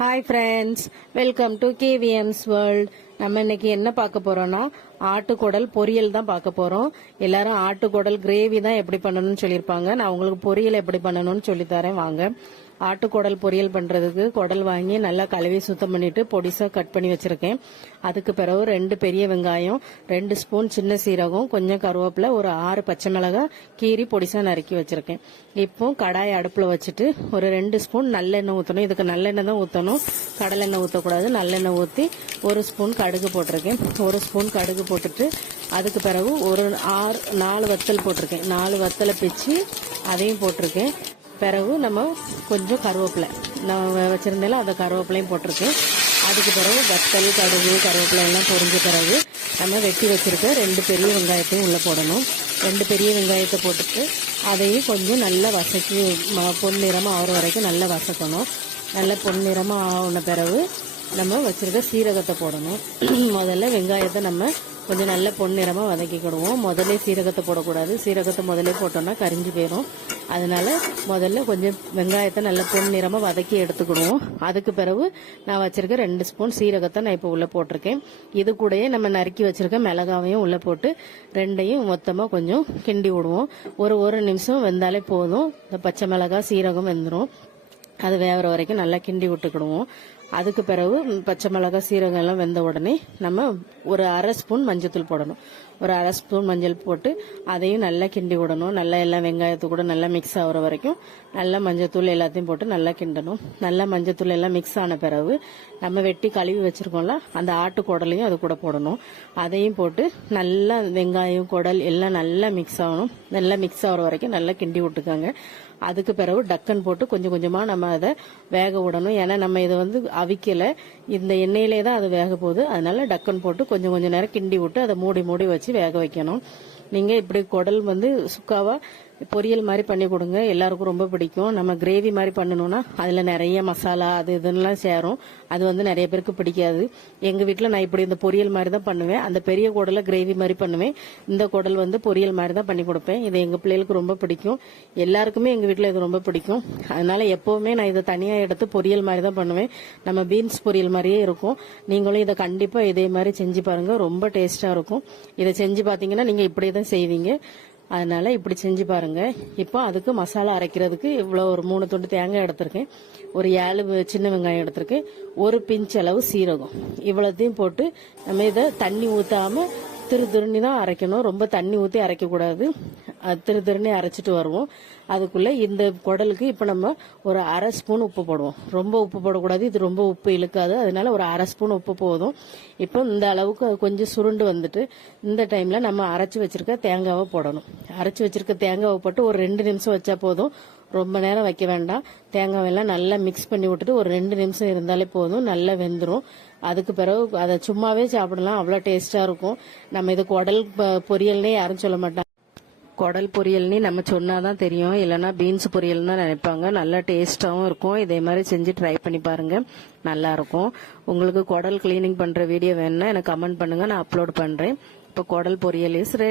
Hi friends welcome to KVM's world நம்ம இன்னைக்கு என்ன பார்க்க போறோம்னா ஆட்டுக்குடல் பொரியல் தான் பார்க்க போறோம். எல்லாரும் ஆட்டுக்குடல் கிரேவி தான் எப்படி பண்ணணும்னு சொல்லியிருப்பாங்க. நான் உங்களுக்கு பொரியல் எப்படி பண்ணணும்னு சொல்லித் தரேன். வாங்க. ஆட்டுக்குடல் பொரியல் பண்றதுக்கு குடல் வாங்கி நல்லா கழுவி சுத்தம் பண்ணிட்டு பொடிசா கட் பண்ணி வச்சிருக்கேன். அதுக்கு பிறகு ரெண்டு பெரிய வெங்காயம் ரெண்டு ஸ்பூன் சின்ன சீரகம் கொஞ்சம் கருவேப்பிலை ஒரு ஆறு பச்சை மிளகா கீரி பொடிசா நறுக்கி வச்சிருக்கேன். இப்போ கடாய் அடுப்புல வச்சுட்டு ஒரு ரெண்டு ஸ்பூன் நல்லெண்ணெய் ஊற்றணும் இதுக்கு நல்லெண்ணெய் தான் ஊற்றணும் கடலெண்ணெய் ஊற்றக்கூடாது நல்லெண்ணெய் ஊற்றி ஒரு ஸ்பூன் கடுகு போட்டிருக்கேன். ஒரு ஸ்பூன் கடுகு போட்டுட்டு அதுக்கு பிறகு ஒரு ஆறு நாலு வத்தல் போட்டிருக்கேன். நாலு வத்தலை பிச்சு அதையும் போட்டிருக்கேன். பிறகு நம்ம கொஞ்சம் கருவேப்பிலை. நான் வச்சுருந்தேல அந்த கருவேப்பிலையும் போட்டிருக்கேன். அதுக்கு பிறகு வத்தல் கடுகு கருவேப்பிலை எல்லாம் பொறிஞ்ச பிறகு நம்ம வெட்டி வச்சிருக்க ரெண்டு பெரிய வெங்காயத்தையும் உள்ளே போடணும். ரெண்டு பெரிய வெங்காயத்தை போட்டுட்டு அதையும் கொஞ்சம் நல்லா வசக்கி ம- பொன்னிறமாக ஆகிற வரைக்கும் நல்லா வசக்கணும். நல்ல பொன்னிறமாக ஆன பிறகு நம்ம வச்சிருக்க சீரகத்தை போடணும். முதல்ல வெங்காயத்தை நம்ம கொஞ்சம் நல்ல பொன்னிறமாக வதக்கிக்கிடுவோம் முதல்ல சீரகத்தை போடக்கூடாது. சீரகத்தை முதல்ல போட்டோம்னா கரிஞ்சு போயிடும் அதனால முதல்ல கொஞ்சம் வெங்காயத்தை நல்ல பொன்னிறமாக வதக்கி எடுத்துக்கிடுவோம். அதுக்கு பிறகு நான் வச்சிருக்க ரெண்டு ஸ்பூன் சீரகத்தை நான் இப்போ உள்ளே போட்டிருக்கேன். இது கூடயே நம்ம நறுக்கி வச்சிருக்க மிளகாவையும் உள்ளே போட்டு ரெண்டையும் மொத்தமாக கொஞ்சம் கிண்டி விடுவோம். ஒரு ஒரு நிமிஷம் வெந்தாலே போதும். இந்த பச்சை மிளகா சீரகம் வெந்துடும் அது வேகிற வரைக்கும் நல்லா கிண்டி விட்டுக்கிடுவோம். அதுக்கு பிறகு பச்சை மிளகாய் சீரகம் எல்லாம் வெந்த உடனே நம்ம ஒரு அரை ஸ்பூன் மஞ்சத்தூள் போடணும். ஒரு அரை ஸ்பூன் மஞ்சள் போட்டு அதையும் நல்லா கிண்டி விடணும். நல்லா எல்லாம் வெங்காயத்து கூட நல்லா மிக்ஸ் ஆகுற வரைக்கும் நல்லா மஞ்சத்தூள் எல்லாத்தையும் போட்டு நல்லா கிண்டணும். நல்லா மஞ்சத்தூள் எல்லாம் மிக்ஸ் ஆன பிறகு நம்ம வெட்டி கழுவி வச்சுருக்கோம்ல அந்த ஆட்டு குடலையும் அது கூட போடணும். அதையும் போட்டு நல்லா வெங்காயம் குடல் எல்லாம் நல்லா மிக்ஸ் ஆகணும். நல்லா மிக்ஸ் ஆகிற வரைக்கும் நல்லா கிண்டி விட்டுக்கோங்க. அதுக்கு பிறகு டக்கன் போட்டு கொஞ்சம் கொஞ்சமாக நம்ம அதை வேக விடணும். ஏன்னா நம்ம இதை வந்து அவிக்கலை. இந்த எண்ணெயிலே தான் அது வேக போகுது. அதனால டக்கன் போட்டு கொஞ்சம் கொஞ்சம் நேரம் கிண்டி விட்டு அதை மூடி மூடி வச்சு வேக வைக்கணும். நீங்க இப்படி குடல் வந்து சுக்காவா பொரியல் மாதிரி பண்ணி கொடுங்க. எல்லாருக்கும் ரொம்ப பிடிக்கும். நம்ம கிரேவி மாதிரி பண்ணணும்னா அதில் நிறைய மசாலா அது இதெல்லாம் சேரும். அது வந்து நிறைய பேருக்கு பிடிக்காது. எங்கள் வீட்டில் நான் இப்படி இந்த பொரியல் மாதிரி தான் பண்ணுவேன். அந்த பெரிய குடலை கிரேவி மாதிரி பண்ணுவேன். இந்த குடல் வந்து பொரியல் மாதிரி தான் பண்ணி கொடுப்பேன். இது எங்கள் பிள்ளைகளுக்கு ரொம்ப பிடிக்கும். எல்லாருக்குமே எங்கள் வீட்டில் இது ரொம்ப பிடிக்கும். அதனால எப்போவுமே நான் இதை தனியாக எடுத்து பொரியல் மாதிரி தான் பண்ணுவேன். நம்ம பீன்ஸ் பொரியல் மாதிரியே இருக்கும். நீங்களும் இதை கண்டிப்பாக இதே மாதிரி செஞ்சு பாருங்கள் ரொம்ப டேஸ்ட்டாக இருக்கும். இதை செஞ்சு பார்த்தீங்கன்னா நீங்கள் இப்படியே தான் செய்வீங்க. அதனால் இப்படி செஞ்சு பாருங்கள் இப்போ அதுக்கு மசாலா அரைக்கிறதுக்கு இவ்வளோ ஒரு மூணு துண்டு தேங்காய் எடுத்திருக்கேன். ஒரு ஏழு சின்ன வெங்காயம் எடுத்திருக்கேன். ஒரு பிஞ்ச் அளவு சீரகம். இவ்வளோத்தையும் போட்டு நம்ம இதை தண்ணி ஊற்றாமல் திரு திருண்ணி தான் அரைக்கணும். ரொம்ப தண்ணி ஊற்றி அரைக்கக்கூடாது. திரு திருண்ணி அரைச்சிட்டு வருவோம். அதுக்குள்ள இந்த குடலுக்கு இப்போ நம்ம ஒரு அரை ஸ்பூன் உப்பு போடுவோம். ரொம்ப உப்பு போடக்கூடாது. இது ரொம்ப உப்பு இழுக்காது. அதனால ஒரு அரை ஸ்பூன் உப்பு போதும். இப்போ இந்த அளவுக்கு கொஞ்சம் சுருண்டு வந்துட்டு இந்த டைம்ல நம்ம அரைச்சி வச்சிருக்க தேங்காவை போடணும். அரைச்சி வச்சிருக்க தேங்காவை போட்டு ஒரு ரெண்டு நிமிஷம் வச்சா போதும். ரொம்ப நேரம் வைக்க வேண்டாம். தேங்காவெல்லாம் நல்லா மிக்ஸ் பண்ணி விட்டுட்டு ஒரு ரெண்டு நிமிஷம் இருந்தாலே போதும். நல்லா வெந்துடும் அதுக்கு பிறகு அதை சும்மாவே சாப்பிடலாம். அவ்வளோ டேஸ்ட்டாக இருக்கும். நம்ம இது குடல் பொரியல்னே யாரும் சொல்ல மாட்டாங்க. குடல் பொரியல்னு நம்ம சொன்னாதான் தெரியும். இல்லைன்னா பீன்ஸ் பொரியல் தான் நினைப்பாங்க. நல்லா டேஸ்ட்டாகவும் இருக்கும். இதே மாதிரி செஞ்சு ட்ரை பண்ணி பாருங்க. நல்லா இருக்கும். உங்களுக்கு குடல் கிளீனிங் பண்ற வீடியோ வேணும்னா எனக்கு கமெண்ட் பண்ணுங்க. நான் அப்லோட் பண்றேன். இப்போ குடல் பொரியல் இஸ் ரெடி